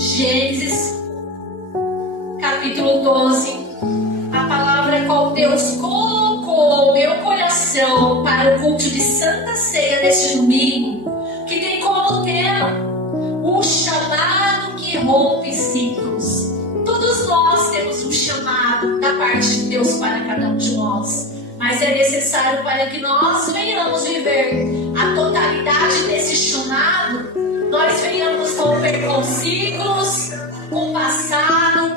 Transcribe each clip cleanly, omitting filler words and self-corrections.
Gênesis, capítulo 12. A palavra qual Deus colocou no meu coração para o culto de Santa Ceia deste domingo, que tem como tema o chamado que rompe ciclos. Todos nós temos um chamado da parte de Deus para cada um de nós, mas é necessário para que nós venhamos viver a totalidade desse chamado, nós venhamos romper com ciclos, com passado,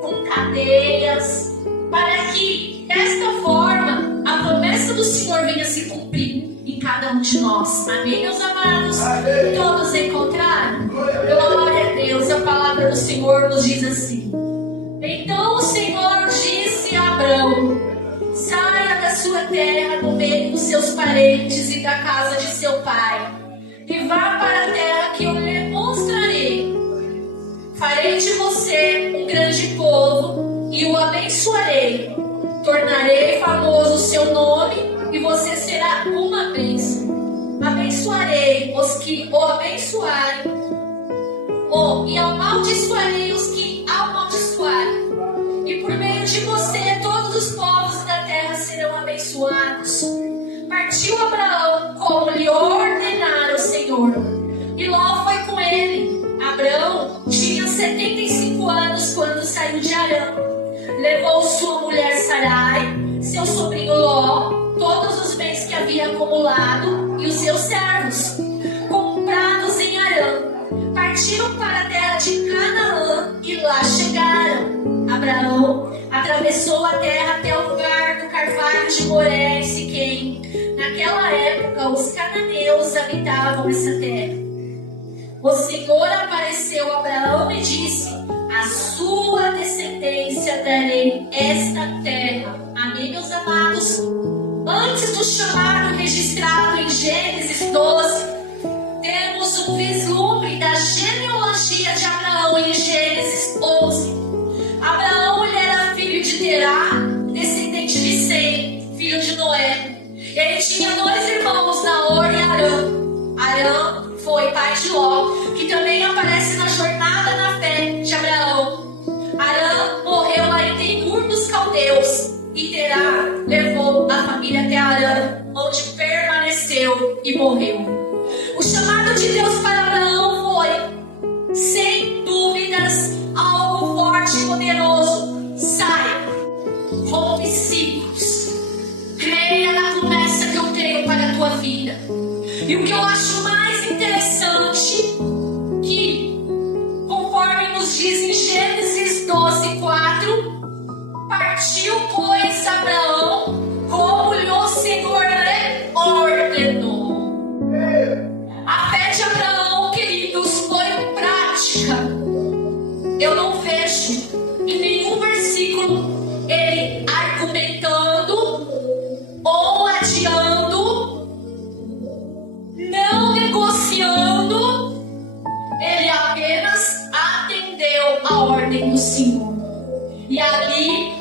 com cadeias, para que desta forma a promessa do Senhor venha se cumprir em cada um de nós. Amém, meus amados? Amém. Todos encontraram? Glória a Deus. A palavra do Senhor nos diz assim: então o Senhor disse a Abrão: saia da sua terra, do meio dos seus parentes e da casa de seu pai, e vá para a terra que eu lhe mostrarei. Farei de você um grande povo e o abençoarei. Tornarei famoso o seu nome e você será uma bênção. Abençoarei os que o abençoarem, e amaldiçoarei os que amaldiçoarem. E por meio de você todos os povos da terra serão abençoados. Partiu Abraão como lhe ordenara o Senhor, e Ló foi com ele. Abraão tinha 75 anos quando saiu de Harã. Levou sua mulher Sarai, seu sobrinho Ló, todos os bens que havia acumulado e os seus servos, comprados em Harã. Partiram para a terra de Canaã e lá chegaram. Abraão atravessou a terra até o lugar do carvalho de Moré e Siquém. Naquela época, os cananeus habitavam essa terra. O Senhor apareceu a Abraão e disse: a sua descendência darei esta terra. Amém, meus amados? Antes do chamado registrado em Gênesis 12, temos um vislumbre da genealogia de Abraão em Gênesis 11. Abraão, ele era filho de Terá, descendente de Sem, filho de Noé. Ele tinha dois irmãos, Naor e Arã. Arã foi pai de Ló, que também aparece na jornada na fé de Abraão. Arã morreu lá em Temur dos caldeus, e Terá levou a família até Arã, onde permaneceu e morreu. O chamado de Deus para Abraão foi, sem dúvidas, algo forte e poderoso. Saia, rompe ciclos, creia na promessa que eu tenho para a tua vida. E o que eu acho mais interessante, que conforme nos diz em Gênesis 12:4, partiu pois Abraão como lhe o Senhor lhe ordenou. A fé de Abraão, queridos, foi prática. Eu não vejo em nenhum versículo ele argumentando ou adiando, não negociando. Ele apenas atendeu a ordem do Senhor. E ali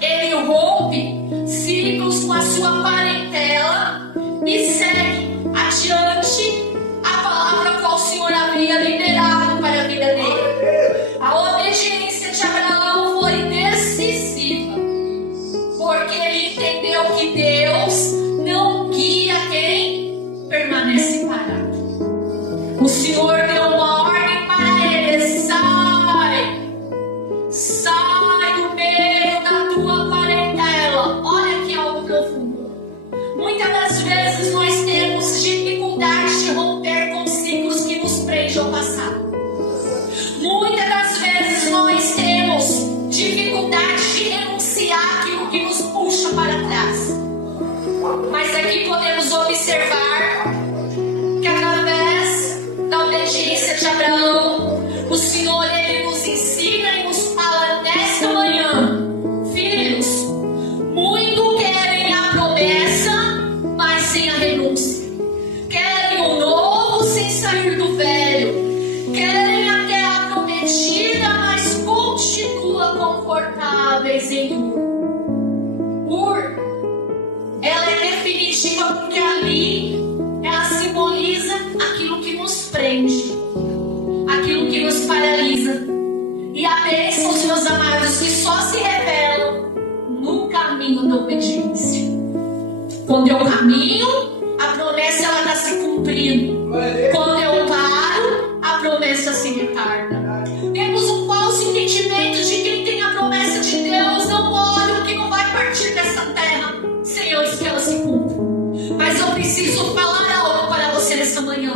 ele rompe ciclos com a sua parentela e segue adiante a palavra qual o Senhor havia liberado para a vida dele. A obediência de Abraão foi decisiva, porque ele entendeu que Deus não guia quem permanece parado. O Senhor deu uma ordem para ele: sai do meio da tua parentela. Olha que algo profundo. Muitas das vezes nós temos caminho da obediência. Quando eu caminho, a promessa ela está se cumprindo. Quando eu paro, a promessa se retarda. Temos um falso entendimento de quem tem a promessa de Deus não olha o que não vai partir dessa terra sem antes que ela se cumpra. Mas eu preciso falar algo para você nessa manhã.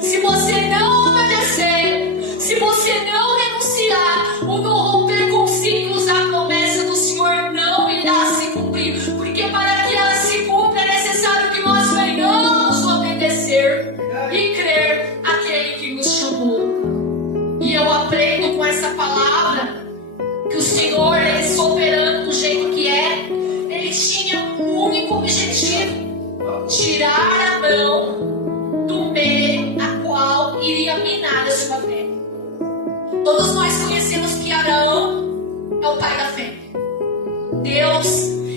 Se você não obedecer, se você não renunciar, o não romper com ciclos, a promessa do Senhor não irá se cumprir. Porque para que ela se cumpra é necessário que nós venhamos obedecer e crer aquele que nos chamou. E eu aprendo com essa palavra que o Senhor, Ele soberano do jeito que é, Ele tinha um único objetivo: tirar Abrão do meio a qual iria minar a sua fé. Todos nós conhecemos que Abraão é o pai da fé. Deus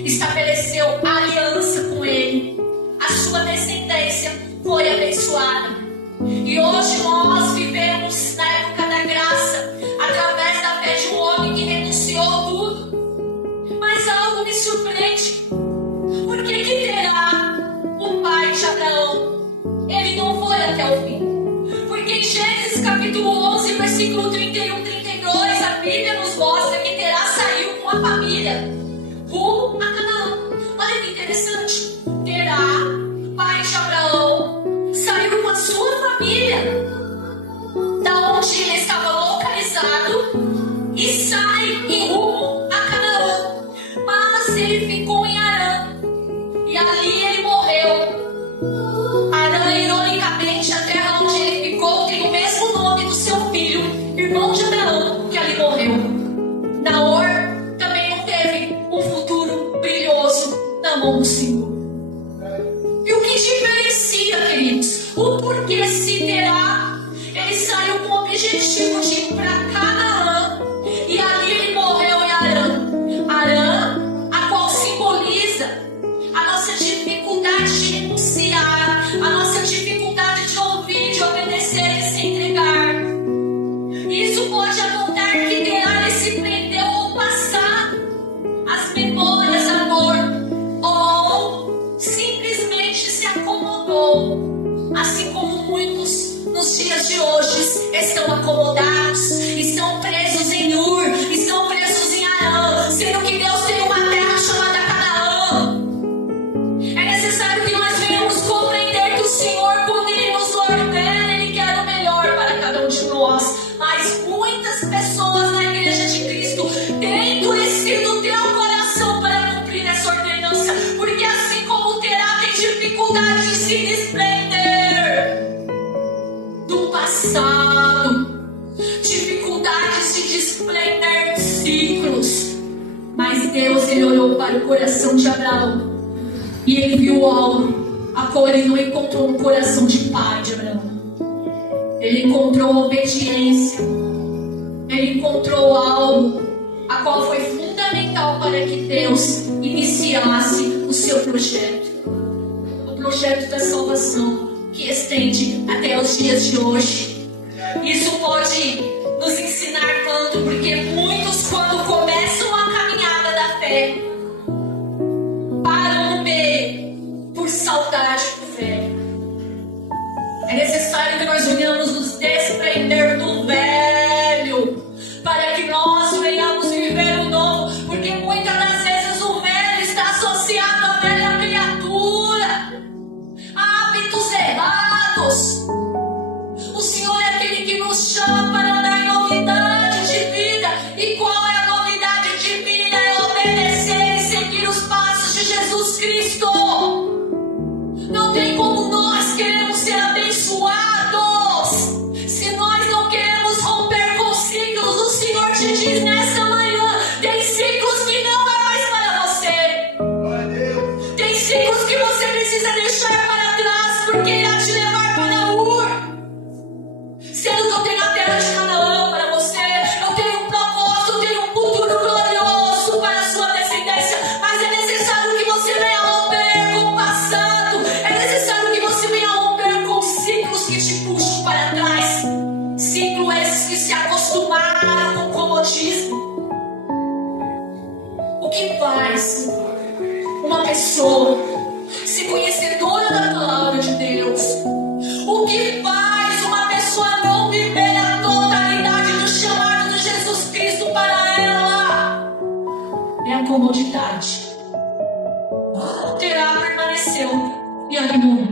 estabeleceu aliança com ele. A sua descendência foi abençoada. E hoje nós vivemos na época da graça, através da fé de um homem que renunciou tudo. Mas algo me surpreende. Por que terá o pai de Abraão? Ele não foi até o fim. Porque em Gênesis capítulo 11, versículo 31, 32, a Bíblia nos mostra que Terá saiu com a família rumo a Canaã. Olha que interessante. Terá, pai de Abraão, saiu com a sua família da onde ele estava localizado e sai em rumo a Canaã. Mas ele ficou em Harã e ali ele morreu. Harã, ironicamente, a terra onde ele ficou tem o mesmo nome do seu filho, irmão de Abraão, que ali morreu. Naor também não teve um futuro brilhoso na mão do Senhor. E o que diferencia, queridos, o porquê se Terá, ele saiu com o objetivo de ir para Canaã e ali ele morreu em Harã. Harã, a qual simboliza a nossa dificuldade de renunciar, a nossa dificuldade de ouvir, de obedecer e se entregar. Isso pode apontar que Terá, ele se prendeu ao passado, às memórias, amor, ou simplesmente se acomodou, assim como muitos nos dias de hoje estão acomodados, estão presos em Ur, estão presos em Harã, sendo que Deus tem uma terra chamada Canaã. É necessário que nós venhamos compreender que o Senhor, quando Ele nos ordena, Ele quer o melhor para cada um de nós. Mas muitas pessoas na igreja de Cristo têm endurecido o teu coração para cumprir essa ordenança, porque assim como Terá tem dificuldade de se desprender do passado, dificuldade de se desprender de ciclos. Mas Deus, Ele olhou para o coração de Abraão e Ele viu algo a qual Ele não encontrou no coração de pai de Abraão. Ele encontrou obediência. Ele encontrou algo a qual foi fundamental para que Deus iniciasse o seu projeto. O projeto da salvação, que estende até os dias de hoje. Isso pode nos ensinar tanto, porque muitos, quando começam a caminhada da fé, param no meio por saudade do velho. É necessário que nós venhamos nos desprender do velho, para que nós venhamos viver o novo, porque muitas das vezes o velho está associado à velha criatura, a hábitos errados. O Senhor pessoa ser conhecedora da palavra de Deus. O que faz uma pessoa não viver a totalidade do chamado de Jesus Cristo para ela é a comodidade. Terá permaneceu e animou.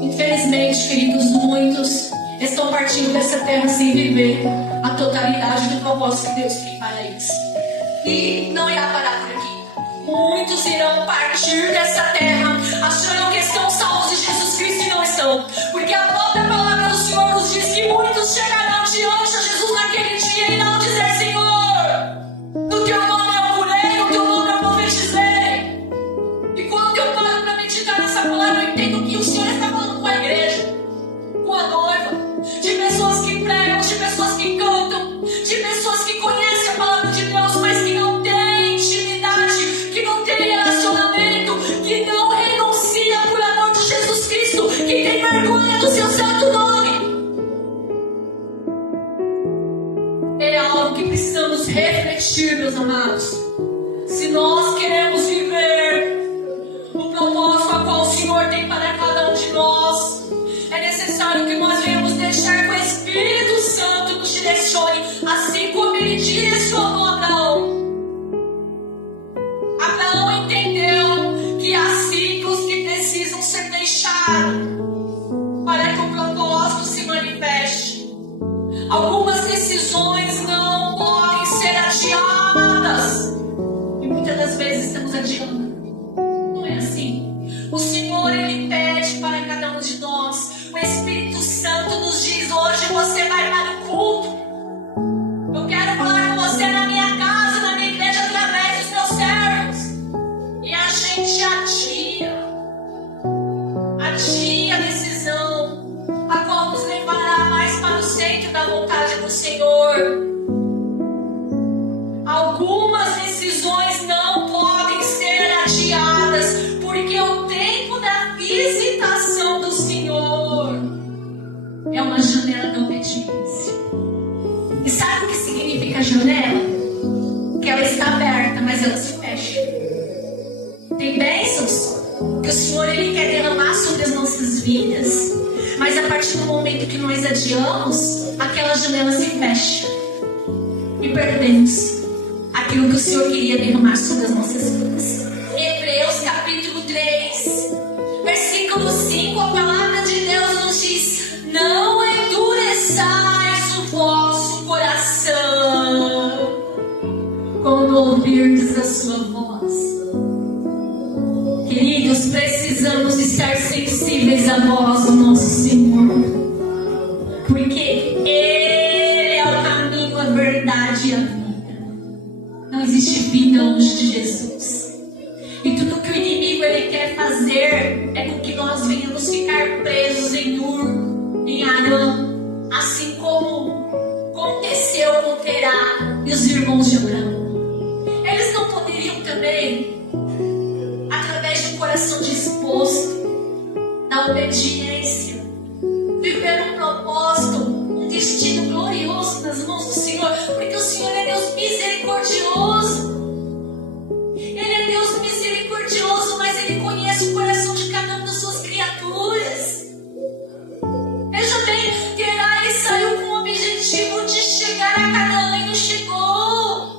Infelizmente, queridos, muitos estão partindo dessa terra sem viver a totalidade do propósito que Deus tem para eles. E não irá parar por aqui. Muitos irão partir dessa terra achando que estão salvos de Jesus Cristo e não estão. Porque a própria palavra do Senhor nos diz que muitos chegarão diante de Jesus naquele dia e não dizer: Senhor, no teu nome eu curei, no teu nome eu profetizei. E quando eu paro para meditar nessa palavra, eu entendo que o Senhor está falando com a igreja, com a noiva, de pessoas que pregam, de pessoas que cantam, de pessoas que conhecem a palavra de Deus, mas que não têm intimidade, que não têm relacionamento, que não renuncia por amor de Jesus Cristo, que tem vergonha do seu santo nome. É algo que precisamos refletir, meus amados. Se nós queremos viver o propósito a qual o Senhor tem para cada um de nós, é necessário que nós venhamos deixar que o Espírito Santo nos direcione, assim como ele direcionou Abraão. Abraão entendeu que há ciclos que precisam ser deixados para que o propósito se manifeste. Algumas decisões não podem ser adiadas, e muitas das vezes estamos adiando. Não é assim. O Senhor, ele pede para cada um de nós. O Espírito Santo nos diz: hoje você vai para o culto. Eu quero falar com você na minha casa, na minha igreja, através dos meus servos. E a gente adia a decisão, a qual nos levará mais para o centro da vontade do Senhor. Algumas decisões não podem ser adiadas, porque o tempo da visitação do Senhor é uma janela da obediência. E sabe o que significa janela? Que ela está aberta, mas ela se fecha. Tem bênçãos que o Senhor, ele quer derramar sobre as nossas vidas, mas a partir do momento que nós adiamos, aquela janela se fecha e perdemos aquilo que o Senhor queria derramar sobre as nossas vidas. Hebreus capítulo 3, versículo 5, a palavra de Deus nos diz: não endureçais o vosso coração quando ouvirdes a sua voz. Queridos, precisamos estar sensíveis à voz do nosso Senhor, porque Ele é o caminho, a verdade e a vida. Não existe vida longe de Jesus. E tudo que o inimigo ele quer fazer é com que nós venhamos ficar presos em Ur, em Arão, assim como aconteceu com Terá e os irmãos de Abraão. Eles não poderiam também, através de um coração disposto, da obediência, viver um propósito, um destino glorioso nas mãos do Senhor, porque o Senhor é Deus misericordioso. Ele é Deus misericordioso, mas Ele conhece o coração de cada uma das suas criaturas. Veja bem, Terá, ele saiu com o objetivo de chegar a Canaã e não chegou.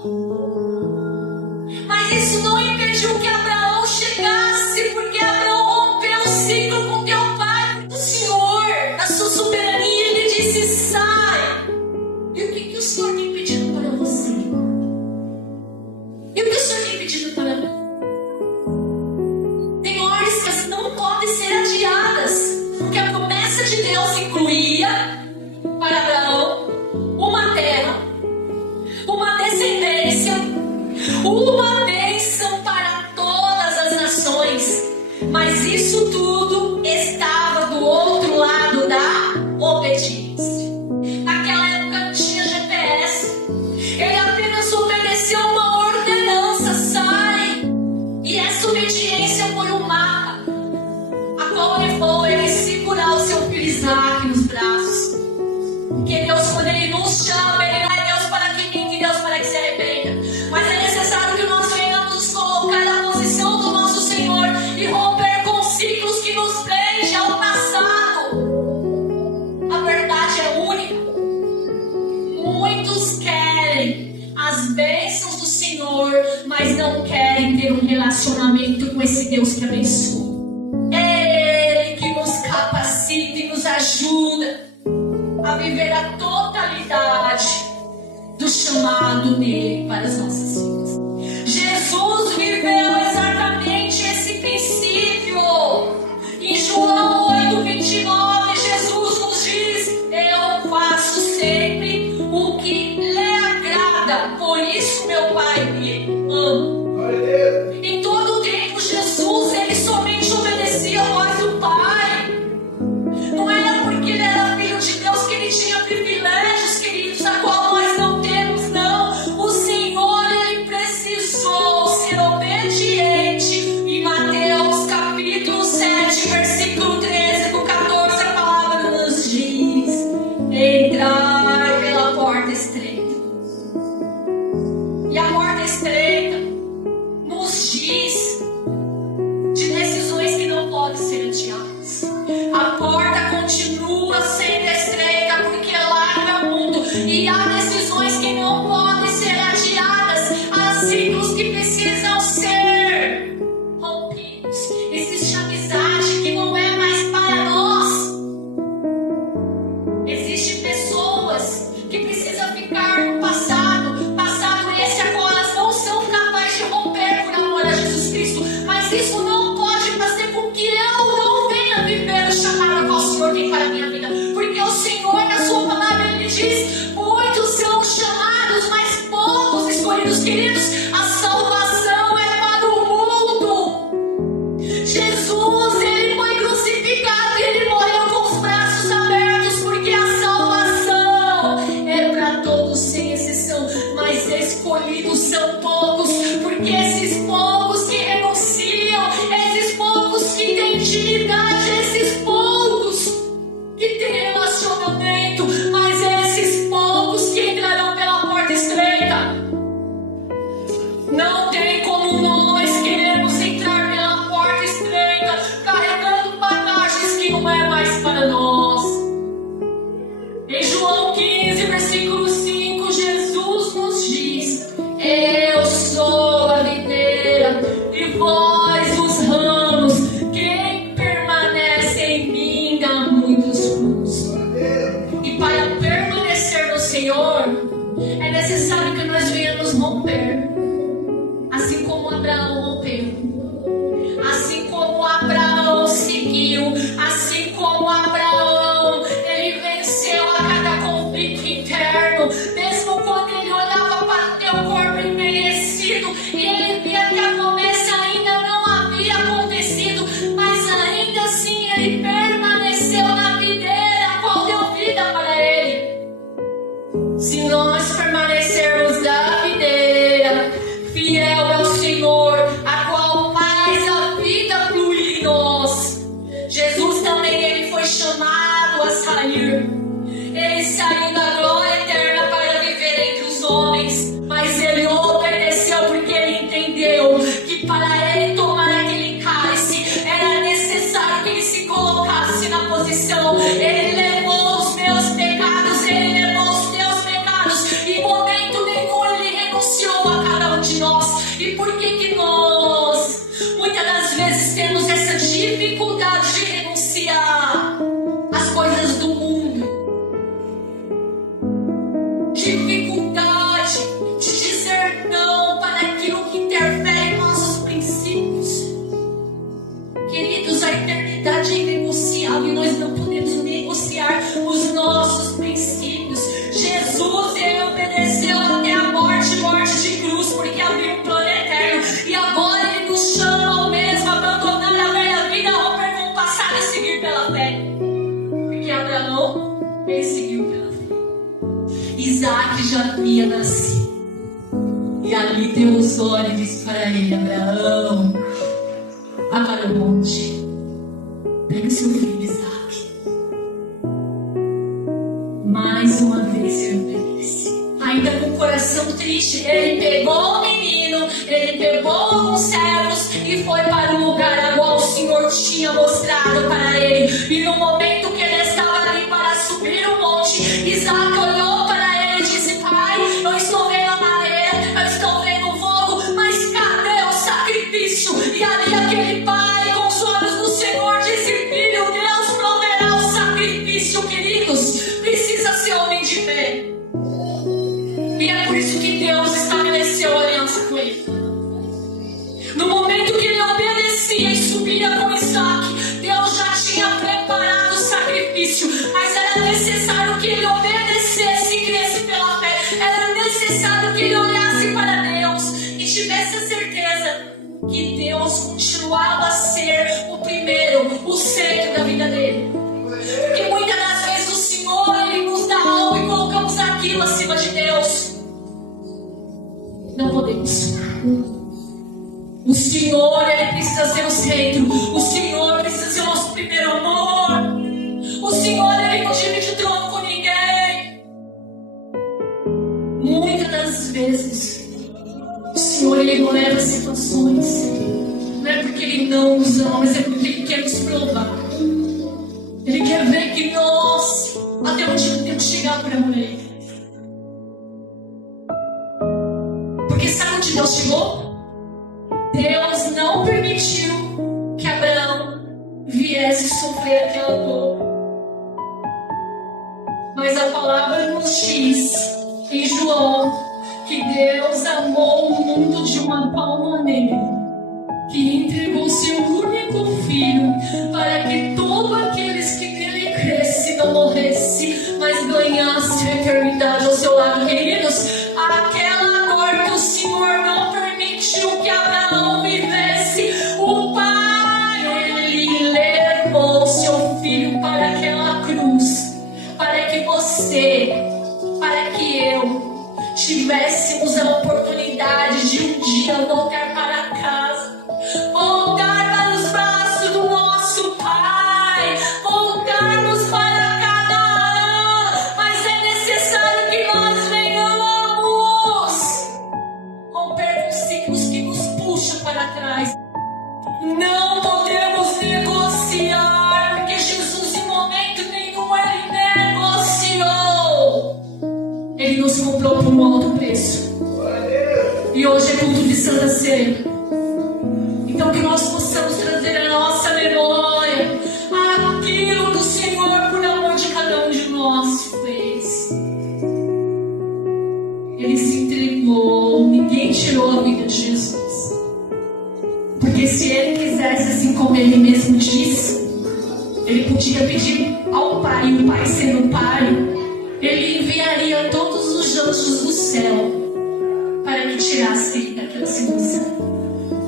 Mas isso não impediu que Abraão chegasse, porque Abraão rompeu o ciclo com teu pai. O Senhor, na sua soberania, ele disse: sai. E o que o Senhor tem pedido para você? E o que o Senhor tem pedido para mim? Tem ordens que não podem ser adiadas, porque a promessa de Deus incluía para Abraão uma terra, uma descendência, uma bênção para todas as nações. Mas isso tudo estava do outro lado da obediência. Naquela época não tinha GPS. Ele apenas obedeceu uma ordenança: sai. E essa obediência foi um mapa, a qual levou ele a segurar o seu filho Isaac nos braços. Porque Deus, quando Ele nos chama, Ele não é Deus para que minta, Deus para que se arrependa. Mas é necessário que nós venhamos nos colocar na posição do nosso as bênçãos do Senhor, mas não querem ter um relacionamento com esse Deus que abençoa. É Ele que nos capacita e nos ajuda a viver a totalidade do chamado dele para as nossas vidas. Jesus viveu exatamente esse princípio. Em João 8:29, Jesus nos diz: eu faço sempre o que lhe agrada, por isso meu Pai me ama. Em todo o tempo, Jesus, ele somente obedecia a voz do Pai. Não era porque ele era filho de Deus que ele tinha privilégios, queridos, a qual nós não temos, não. O Senhor, ele precisou ser obediente. Em Mateus capítulo 7, versículo 13 do 14, a palavra nos diz: entrai pela porta estreita. E a porta estreita nos diz de decisões que não podem ser adiadas. A porta continua sendo estreita porque larga o mundo, e há decisões que não podem ser adiadas. Há ciclos que precisam ser rompidos. Existe amizade que não é mais para nós. Existem pessoas que precisam ficar no passado, passado esse a qual elas não são capazes de romper por amor a Jesus Cristo. Mas isso não pode fazer com que eu não venha viver o chamado que o Senhor tem para a minha vida. Porque o Senhor, na sua palavra, ele diz: muitos são chamados, mas poucos escolhidos. Queridos, a salvação é para o mundo. Jesus, ele foi crucificado e ele morreu com os braços abertos, porque a salvação é para todos sem exceção, mas escolhidos são poucos, porque esses poucos que renunciam, esses poucos que têm intimidade, esses poucos que têm relacionamento, mas esses poucos que entrarão pela porta estreita. Não tem como nós queremos entrar pela porta estreita carregando bagagens que não é mais para nós. Em João 15, versículo 5, Jesus nos diz: eu sou a videira e vós os ramos. Quem permanece em mim dá muitos frutos. E para permanecer no Senhor, é necessário que nós venhamos romper. Assim como Abraão rompeu, assim como Abraão seguiu, assim como Abraão, ele venceu a cada conflito interno, mesmo quando ele olhava para o teu corpo envelhecido e ele via que a promessa ainda não havia acontecido, mas ainda assim ele permaneceu na videira, a qual deu vida para ele. Se nós permanecermos na videira, fiel é o Senhor, a qual faz a vida fluir em nós. Jesus também, ele foi chamado a sair. Ele saiu da glória eterna para viver entre os homens, mas ele obedeceu porque ele entendeu que para ele tomar aquele cálice era necessário que ele se colocasse na posição. Ele levou os meus pecados, ele levou os teus pecados, e em momento nenhum ele renunciou a cada um de nós. E por que nós muitas das vezes temos essa dificuldade de renunciar às coisas do mundo? Dificuldade de dizer não para aquilo que interfere em nossos princípios. Queridos, a eternidade é inegociável e nós não podemos negociar os nossos princípios. Jesus, ele obedeceu até a morte de cruz, porque havia um plano eterno. E agora ele nos chama ao mesmo, abandonar a velha vida, romper com o passado e seguir pela fé. Porque Abraão, ele seguiu pela fé. Isaac já havia nascido. E ali Deus olha e diz para ele: Abraão, vá para o monte, pega o seu filho Isaac. Mais uma vez ele obedece. Ainda com o coração triste, ele pegou o menino, ele pegou alguns servos e foi para o lugar a qual o Senhor tinha mostrado para ele. E no momento que ele estava ali para subir o monte, Isaac olhou para ele e disse: pai, eu estou vendo a madeira, E é por isso que Deus estabeleceu a aliança com ele. No momento que ele obedecia e subia com Isaac, Deus já tinha preparado o sacrifício, mas era necessário que ele obedecesse e crescesse pela fé. Era necessário que ele olhasse para Deus e tivesse a certeza que Deus continuava a ser o primeiro, o centro da vida dele. Porque muitas das vezes o Senhor, Ele nos dá algo e colocamos aquilo acima de Deus. Não podemos. O Senhor, Ele precisa ser o centro. O Senhor precisa ser o nosso primeiro amor. O Senhor, Ele não divide trono com ninguém. Muitas das vezes o Senhor, Ele não leva situações. Não é porque Ele não nos ama, mas é porque Ele quer nos provar. Ele quer ver que nós, até onde podemos chegar por amor a Ele. Porque sabe onde Deus chegou? Deus não permitiu que Abraão viesse sofrer aquela dor. Mas a palavra nos diz em João que Deus amou o mundo de uma tal maneira que entregou seu único filho para que todos aqueles que nele crescem não morresse, mas ganhasse a eternidade ao seu lado. Queridos, aquela dor que o Senhor não permitiu que Abraão vivesse, o Pai, Ele levou seu filho para aquela cruz, para que você, para que eu tivéssemos a oportunidade de um dia voltar para casa, voltar para os braços do nosso Pai, voltarmos para Canaã. Mas é necessário que nós venhamos romper com ciclos que nos puxam para trás. Não podemos negociar, porque Jesus em momento nenhum Ele negociou. Ele nos comprou por um alto preço. E hoje é culto de Santa Ceia. Então que nós possamos trazer a nossa memória aquilo que o Senhor, por amor de cada um de nós, fez. Ele se entregou, ninguém tirou a vida de Jesus. Porque se Ele quisesse, assim como Ele mesmo disse, Ele podia pedir ao Pai, e o Pai sendo Pai, Ele enviaria todos os anjos do céu para que tirassem daquela situação.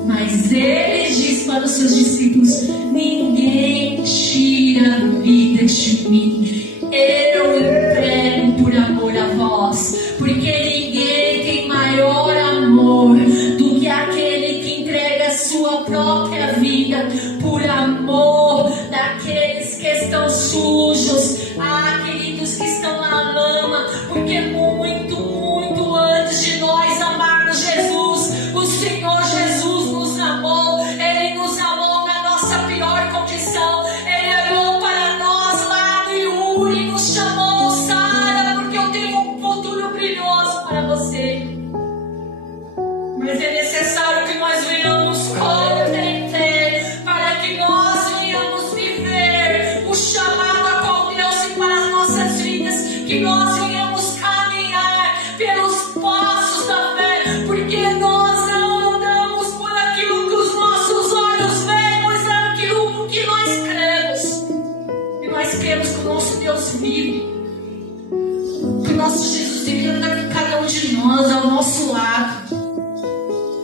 Mas Ele diz para os seus discípulos: ninguém tira a vida de mim, eu entrego por amor a vós. Porque ninguém tem maior amor do que aquele que entrega a sua própria vida por amor daqueles que estão sujos, queridos que estão na lama. Porque muito antes de nós amarmos Jesus, o Senhor Jesus nos amou. Ele nos amou na nossa pior condição. Ele olhou para nós lá no Iuri e nos chamou: Sara, porque eu tenho um futuro brilhoso para você. Mas é necessário que nós venhamos compreender, para que nós venhamos viver o chamado a qual Deus tem para as nossas vidas, que nós venhamos caminhar pelos passos da fé, porque nós não andamos por aquilo que os nossos olhos veem, mas aquilo que nós cremos. E nós cremos que o nosso Deus vive, que o nosso Jesus vive andar com cada um de nós ao nosso lado.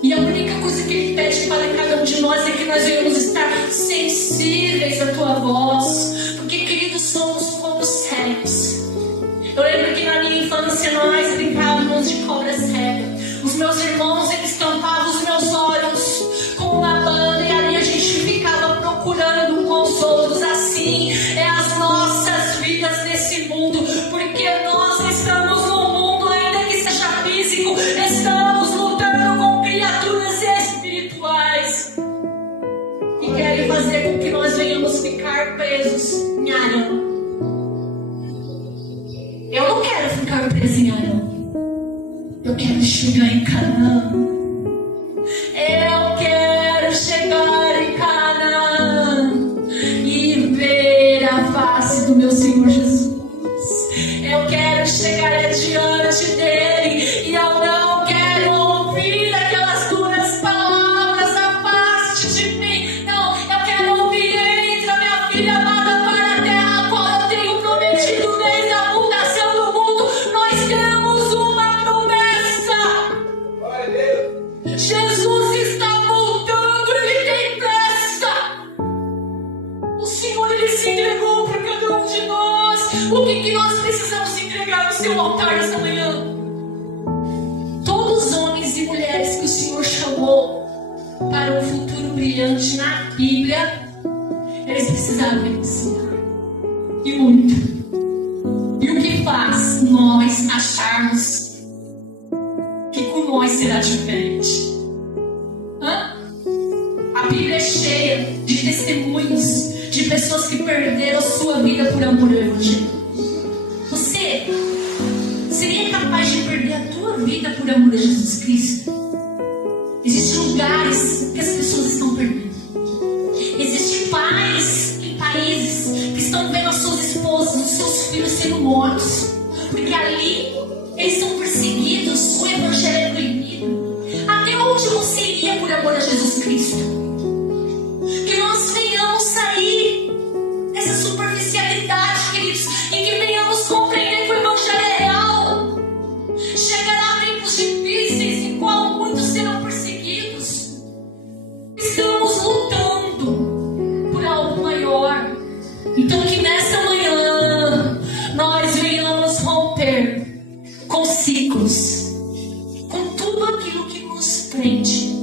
E a única coisa que Ele pede para cada um de nós é que nós venhamos estar sensíveis à Tua voz. Porque, queridos, somos como cegos. Eu lembro que na minha infância nós brincávamos de cobra cega. Os meus irmãos, eles tampavam os meus olhos com uma banda e ali a gente ficava procurando consolos. Assim é as nossas vidas nesse mundo. Porque nós estamos no mundo, ainda que seja físico, estamos lutando com criaturas espirituais que querem fazer com que nós venhamos ficar presos em Arão. Eu não quero ficar preso em Arão. Eu quero chegar em Canaã. Eu quero chegar em Canaã e ver a face do meu Senhor Jesus. Eu quero chegar adiante dele brilhante na Bíblia, eles precisaram renunciar. E muito. E o que faz nós acharmos que com nós será diferente? A Bíblia é cheia de testemunhos de pessoas que perderam sua vida por amor ao Evangelho. Você seria capaz de perder a tua vida por amor a Jesus Cristo? Existem lugares que as pessoas estão perdendo. Existem pais em países que estão vendo as suas esposas, os seus filhos sendo mortos, porque ali eles são perseguidos, o Evangelho é proibido. Até onde você iria por amor a Jesus Cristo? Que nós venhamos sair dessa superficialidade, queridos, e que venhamos compreender que o Evangelho é real. Chegará tempos difíceis em qual muitos serão perseguidos. Estamos lutando por algo maior. Então que nessa manhã nós venhamos romper com ciclos, com tudo aquilo que nos prende.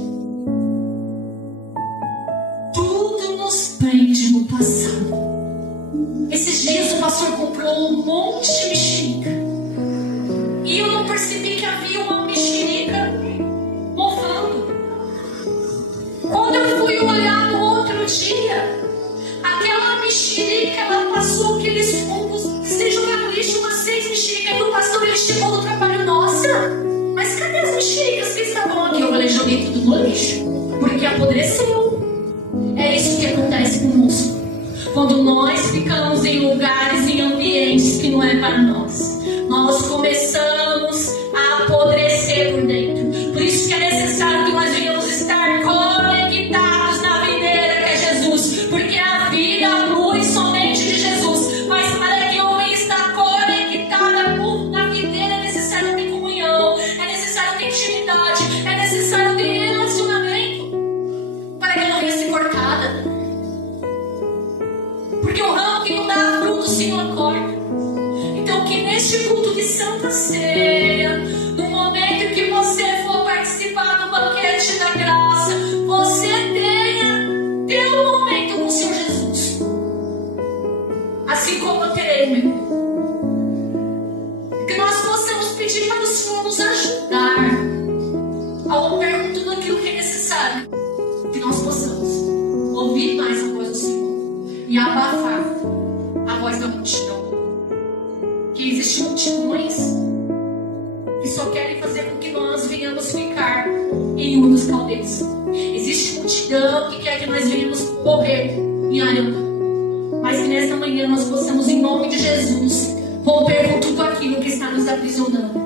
Tudo nos prende no passado. Esses dias o pastor comprou um monte de mexerica. E eu não percebi que havia uma mexerica mofando. Quando eu fui olhar no outro dia, aquela mexerica, ela passou aqueles fungos. Você jogou no lixo umas 6 mexericas. E o pastor, ele chegou do trabalho. Nossa, mas cadê as mexericas que estavam aqui? Eu falei, joguei tudo no lixo, porque apodreceu. É isso que acontece conosco quando nós ficamos em lugares, em ambientes que não é para nós. Nós começamos a apodrecer por dentro. Por isso que é necessário que nós venhamos estar conectados na videira que é Jesus, porque a vida flui somente de Jesus. Mas para que eu venha estar conectada na videira é necessário ter comunhão, é necessário ter intimidade, é necessário ter relacionamento, para que eu não venha ser cortada. Porque o ramo que não dá fruto, o Senhor corta. Então que neste culto de Santa Ceia, no momento que você for participar do banquete da graça, você tenha um momento com o Senhor Jesus. Assim como eu terei, meu. Que nós possamos pedir para o Senhor nos ajudar ao ouvir tudo aquilo que é necessário. Que nós possamos ouvir mais a voz do Senhor e abafar a voz da multidão. Que existem multidões que só querem fazer com que nós venhamos ficar em Ur dos Caldeus. Existe multidão que quer que nós venhamos morrer em Arã. Mas que nesta manhã nós possamos, em nome de Jesus, romper com tudo aquilo que está nos aprisionando.